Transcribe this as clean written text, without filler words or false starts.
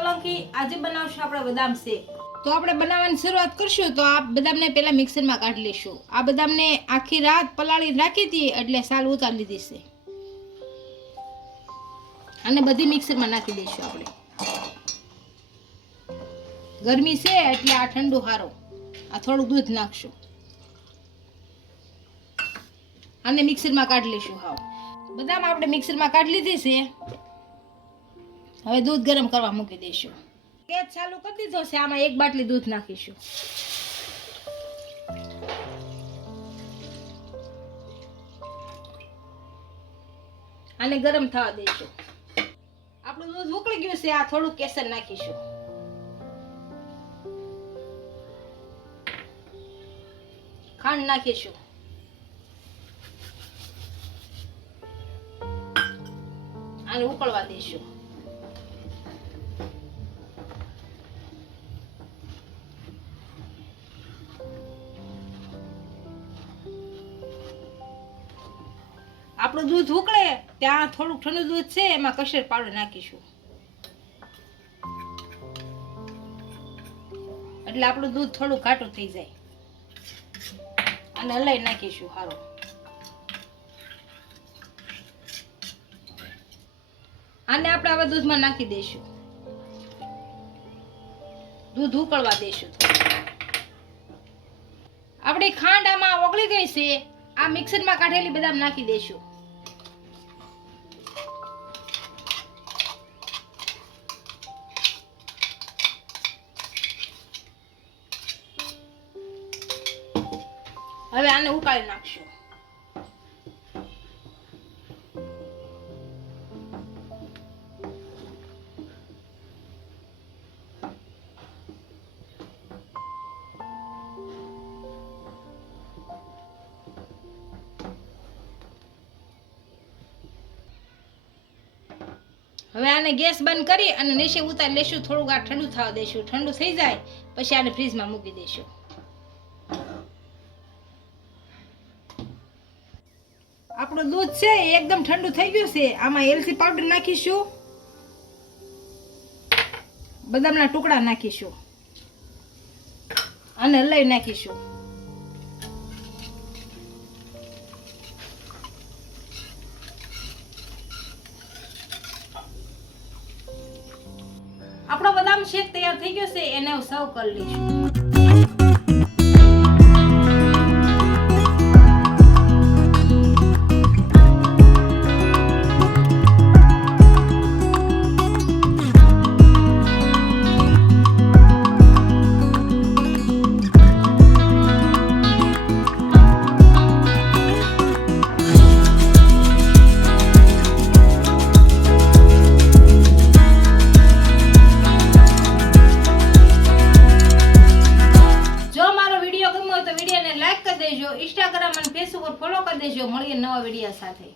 સોલંકી આજે બનાવશું આપણે બદામ શેક। તો આપણે બનાવવાની શરૂઆત કરશું તો આ બદામને પહેલા મિક્સરમાં કાઢી લઈશું। આ બદામને આખી રાત પલાળી રાખી હતી એટલે સાલ ઉતારી લીધી છે અને બધી મિક્સરમાં નાખી દઈશું। આપણે ગરમી છે એટલે આ ઠંડુ હારો આ થોડું દૂધ નાખશું અને મિક્સરમાં કાઢી લઈશું। હાવ બદામ આપણે મિક્સરમાં કાઢી લીધી છે। હવે દૂધ ગરમ કરવા મૂકી દઈશું। ગેસ ચાલુ કરી દીધો છે। આમાં એક બાટલી દૂધ નાખીશું। આને ગરમ થવા દઈશું। આપણું દૂધ ઉકળી ગયું છે। આ થોડું કેસર નાખીશું। ખાંડ નાખીશું। આને ઉકળવા દઈશું। આપણું દૂધ ઉકળે ત્યાં થોડુંક ઠંડુ દૂધ છે એમાં કસ્ટર્ડ પાવડર નાખીશું એટલે આપણું દૂધ થોડું ઘાટું થઈ જાય અને હલાઈ નાખીશું। હારો આને આપણે હવે દૂધમાં નાખી દઈશું। દૂધ ઉકળવા દઈશું। આપણી ખાંડ આમાં ઓગળી ગઈ છે। આ મિક્સરમાં કાઢેલી બદામ નાખી દઈશું। હવે આને ઉકાળી નાખશું। હવે આને ગેસ બંધ કરી અને નીચે ઉતારી લેશું। થોડુંક આ ઠંડુ થવા દઈશું। ઠંડુ થઈ જાય પછી આને ફ્રીજમાં મૂકી દઈશું। આપણું દૂધ છે એ એકદમ ઠંડુ થઈ ગયું છે। આમાં એલચી પાવડર નાખીશું। બદામના ટુકડા નાખીશું અને હલાવી નાખીશું। આપણો બદામ શેક તૈયાર થઈ ગયો છે। એને સર્વ કરી લઈશું। ઇન્સ્ટાગ્રામ અને ફેસબુક પર ફોલો કરી દેજો। મળીએ નવા વિડિયો સાથે।